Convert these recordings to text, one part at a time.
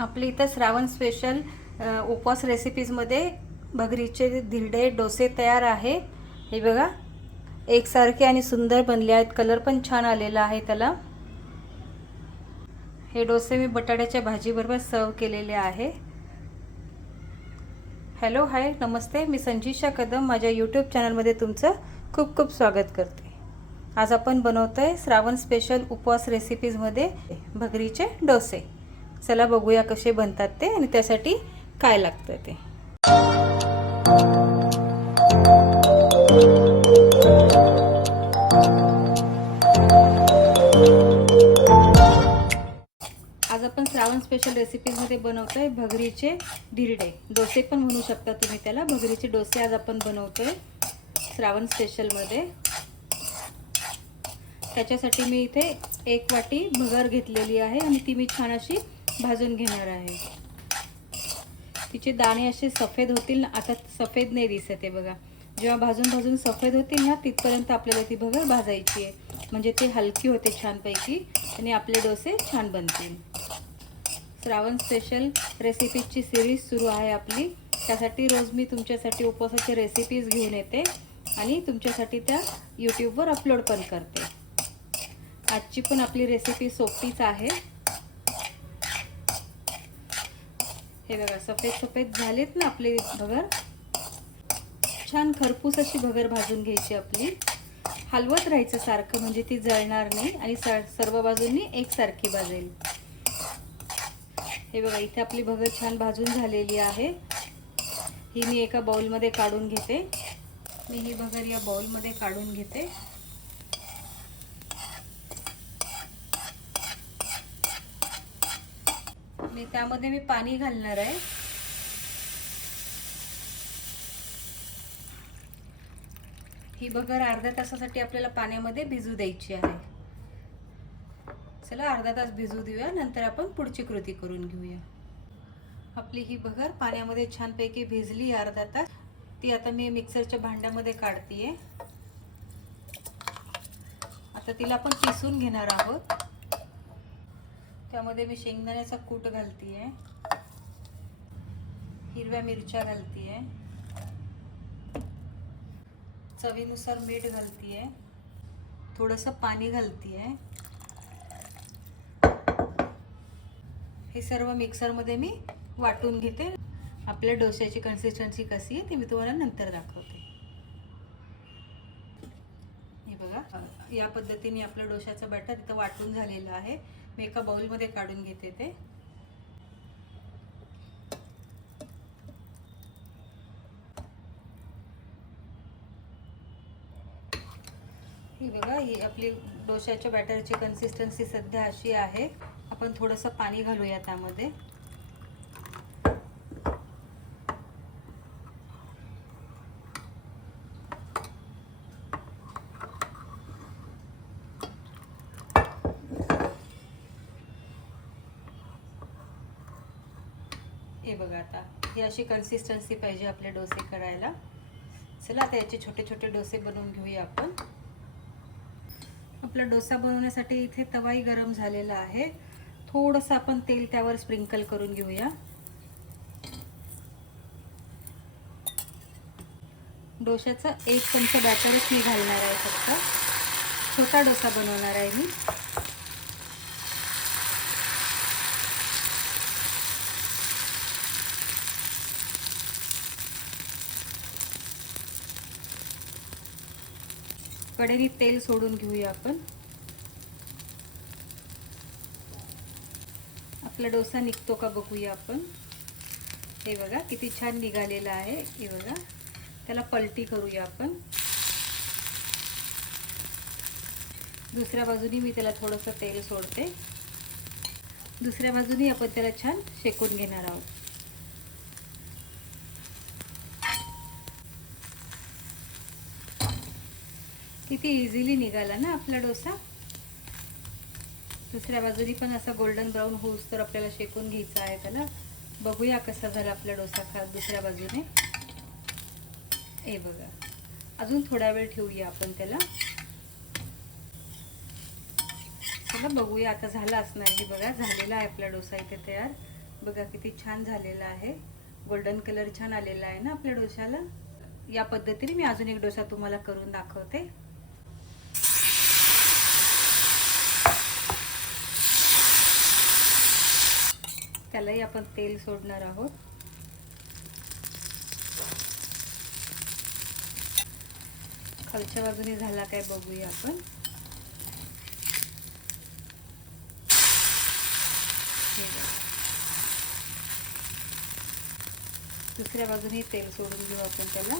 आपल्या इथं श्रावण स्पेशल उपवास रेसिपीजमध्ये भगरीचे धिरडे डोसे तयार आहे. हे बघा एकसारखे आणि सुंदर बनले आहेत. कलर पण छान आलेला आहे त्याला. हे डोसे मी बटाट्याच्या भाजीबरोबर सर्व केलेले आहे. हॅलो हाय नमस्ते. मी संजीशा कदम. माझ्या यूट्यूब चॅनलमध्ये तुमचं खूप खूप स्वागत करते. आज आपण बनवतो आहे श्रावण स्पेशल उपवास रेसिपीजमध्ये भगरीचे डोसे. चला बघूया कसे बनतात ते आणि त्यासाठी काय लागतं ते. आज आपण श्रावण स्पेशल रेसिपीजमध्ये बनवतोय भगरीचे धिरडे डोसे पण म्हणू शकता तुम्ही त्याला. भगरीचे डोसे आज आपण बनवतोय श्रावण स्पेशलमध्ये त्याच्यासाठी मी इथे एक वाटी भगर घेतलेली आहे आणि ती मी छान अशी भाजून घेणार आहे. तिचे दाणे असे सफेद होतील ना आता सफेद नाही दिसत आहे बघा. जेव्हा भाजून भाजून सफेद होतील ना तिथपर्यंत आपल्याला ती भगर भाजायची आहे. म्हणजे ती हलकी होते छानपैकी आणि आपले डोसे छान बनतील. श्रावण स्पेशल रेसिपीजची सिरीज सुरू आहे आपली. त्यासाठी रोज मी तुमच्यासाठी उपवासाच्या रेसिपीज घेऊन येते आणि तुमच्यासाठी त्या यूट्यूबवर अपलोड पण करते. आजची पण आपली रेसिपी सोपीच आहे. हे बघा सफेद सफेद झालेत ना आपले भगर. छान खरपूस अशी भगर भाजून घ्यायची आपली. हलवत राहायचं सारखं म्हणजे ती जळणार नाही आणि सर्व बाजूंनी एकसारखी भाजेल. हे बघा इथे आपली भगर छान भाजून झालेली आहे. ही मी एका बाउलमध्ये काढून घेते. मी ही भगर या बाउलमध्ये काढून घेते. आणि त्यामध्ये मी पाणी घालणार आहे. ही बगर अर्ध्या तासासाठी आपल्याला पाण्यामध्ये भिजू द्यायची आहे. चला अर्धा तास भिजू देऊया नंतर आपण पुढची कृती करून घेऊया. आपली ही बगर पाण्यामध्ये छानपैकी भिजली अर्धा तास. ती आता मी मिक्सरच्या भांड्यामध्ये काढतीये. आता तिला आपण किसून घेणार आहोत. त्यामध्ये मी शेंगदाण्याचा कूट घालतीये. हिरव्या मिरच्या घालतीये. चवीनुसार मीठ घालतीये. थोडंसं पाणी घालतीये. हे सर्व मिक्सरमध्ये मी वाटून घेते. आपल्या डोश्याची कन्सिस्टन्सी कशी आहे ती मी तुम्हाला नंतर दाखवते. हे बघा या पद्धतीने आपलं डोश्याचं बॅटर तिथं वाटून झालेलं आहे. मी एका बाउलमध्ये काढून घेते ते. ही बघा ही आपली डोशाच्या बॅटरची कन्सिस्टन्सी सध्या अशी आहे. आपण थोडंसं पाणी घालूया त्यामध्ये. हे बघा आता. ही अशी कन्सिस्टन्सी पाहिजे आपले डोसे करायला. चला आता याचे छोटे छोटे डोसे बनवून घेऊया आपण. आपला डोसा बनवण्यासाठी इथे तवाही गरम झालेला आहे. थोडंसं आपण तेल त्यावर स्प्रिंकल करून घेऊया. डोशाचं एक चमचा बॅटरच मी घालणार आहे फक्त. छोटा डोसा बनवणार आहे मी. कढईत तेल सोडून घेऊया आपण. आपला डोसा निघतो का बघूया आपण. हे बघा किती छान निघालेला आहे. हे बघा त्याला पलटी करूया आपण. दुसऱ्या बाजूनी मी त्याला थोडंसं तेल सोडते. दुसऱ्या बाजूनी आपण त्याला छान शेकून घेणार आहोत. किती इझिली निघाला ना आपला डोसा? दुसऱ्या बाजूनी पण असा गोल्डन ब्राऊन होऊस तर आपल्याला शेकून घ्यायचा आहे त्याला. बघूया कसा झाला आपला डोसा खा दुसऱ्या बाजूने. हे बघा. अजून थोडा वेळ ठेवूया आपण त्याला. चला बघूया आता झाला असणार हे बघा. झालेला आहे आपला डोसा इथे तयार. बघा किती छान झालेला आहे. गोल्डन कलर छान आलेला आहे ना आपल्या डोशाला या पद्धतीने मी अजून एक डोसा तुम्हाला करून दाखवते. त्यालाही आपण तेल सोडणार आहोत. खालच्या बाजूने झाला काय बघूया आपण. दुसऱ्या बाजूने तेल सोडून घेऊ आपण त्याला.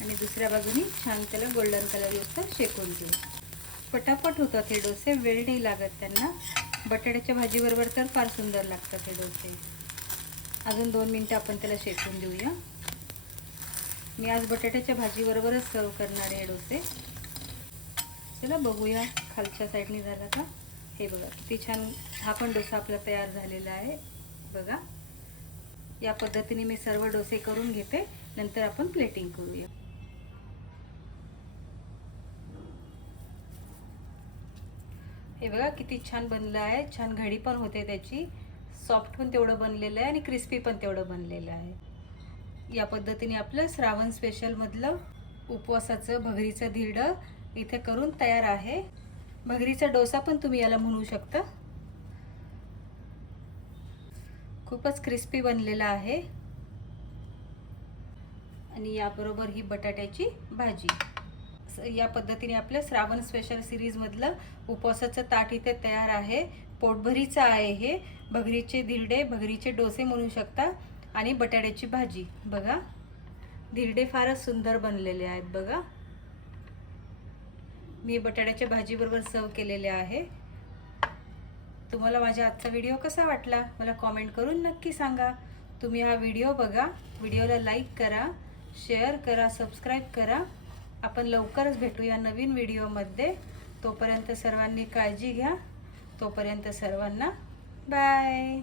आणि दुसऱ्या बाजूनी छान त्याला गोल्डन कलर युक्त शेकून घेऊ. पटापट होतात हे डोसे वेळ नाही लागत त्यांना. बटाट्याच्या भाजीबरोबर तर फार सुंदर लागतात हे डोसे. अजून दोन मिनटं आपण त्याला शेकून देऊया. मी आज बटाट्याच्या भाजीबरोबरच सर्व करणार आहे डोसे. चला बघूया खालच्या साईडने झाला का? हे बघा किती छान हा पण डोसा आपला तयार झालेला आहे. बघा या पद्धतीने मी सर्व डोसे करून घेते. नंतर आपण प्लेटिंग करूया. हे बघा किती छान बनलं आहे. छान घडी पण होते त्याची. सॉफ्ट पण तेवढं बनलेलं आहे आणि क्रिस्पी पण तेवढं बनलेलं आहे. या पद्धतीने आपलं श्रावण स्पेशलमधलं उपवासाचं भगरीचं धिरडं इथे करून तयार आहे. भगरीचा डोसा पण तुम्ही याला म्हणू शकता. खूपच क्रिस्पी बनलेला आहे. आणि याबरोबर ही बटाट्याची भाजी. या पद्धतीने आपलं श्रावण स्पेशल सिरीजमधलं उपवासाचं ताट इथे तयार आहे. पोटभरीचं आहे हे. भगरीचे धिरडे भगरीचे डोसे म्हणू शकता. आणि बटाट्याची भाजी. बघा. धिरडे फारच सुंदर बनलेले आहेत बघा. मी बटाट्याच्या भाजीबरोबर सर्व केलेले आहे. तुम्हाला माझ्या आजचा व्हिडिओ कसा वाटला? मला कॉमेंट करून नक्की सांगा. तुम्ही हा व्हिडिओ बघा. व्हिडिओला लाईक करा. शेअर करा. सबस्क्राईब करा. आपण लवकरच भेटूया नवीन व्हिडिओमध्ये. तोपर्यंत सर्वांनी काळजी घ्या. तोपर्यंत सर्वांना बाय